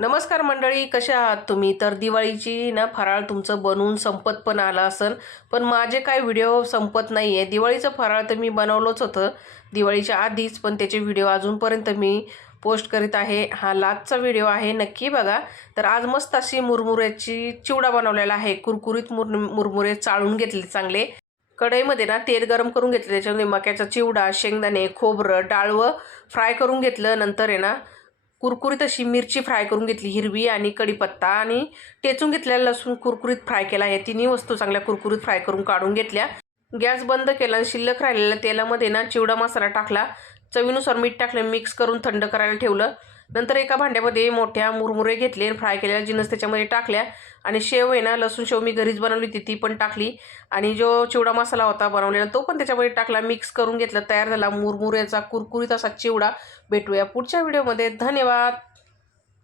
नमस्कार मंडळी, कशा आहात तुम्ही? तर दिवाळीची ना फराळ तुमचं बनवून संपत पण आलं असेल, पण माझे काय व्हिडिओ संपत नाही आहे. दिवाळीचं फराळ तर मी बनवलंच होतं दिवाळीच्या आधीच, पण त्याचे व्हिडिओ अजूनपर्यंत मी पोस्ट करीत आहे. हा लास्टचा व्हिडिओ आहे, नक्की बघा. तर आज मस्त अशी मुरमुऱ्याची चिवडा बनवलेला आहे. कुरकुरीत मुरमुरे चाळून घेतले चांगले. कढईमध्ये ना तेल गरम करून घेतलं, त्याच्यामध्ये मक्याचा चिवडा, शेंगदाणे, खोबरं, डाळवं फ्राय करून घेतलं. नंतर आहे ना कुरकुरीत अशी मिरची फ्राय करून घेतली हिरवी, आणि कढीपत्ता आणि टेचून घेतलेला लसूण कुरकुरीत फ्राय केला. आहे तिन्ही वस्तू चांगल्या कुरकुरीत फ्राय करून काढून घेतल्या. गॅस बंद केला आणि शिल्लक राहिलेल्या तेलामध्ये ना चिवडा मसाला टाकला. चवीनुसार मीठ टाकलं, मिक्स करून थंड करायला ठेवलं. नंतर एका भांड्यामध्ये मोठ्या मुरमुरे घेतले, फ्राय केलेल्या जिन्नस त्याच्यामध्ये टाकल्या. आणि शेव आहे ना, लसूण शेव मी घरीच बनवली होती, ती पण टाकली. आणि जो चिवडा मसाला होता बनवलेला तो पण त्याच्यामध्ये टाकला, मिक्स करून घेतलं. तयार झाला मुरमुऱ्याचा कुरकुरीत असा चिवडा. भेटूया पुढच्या व्हिडिओमध्ये. धन्यवाद.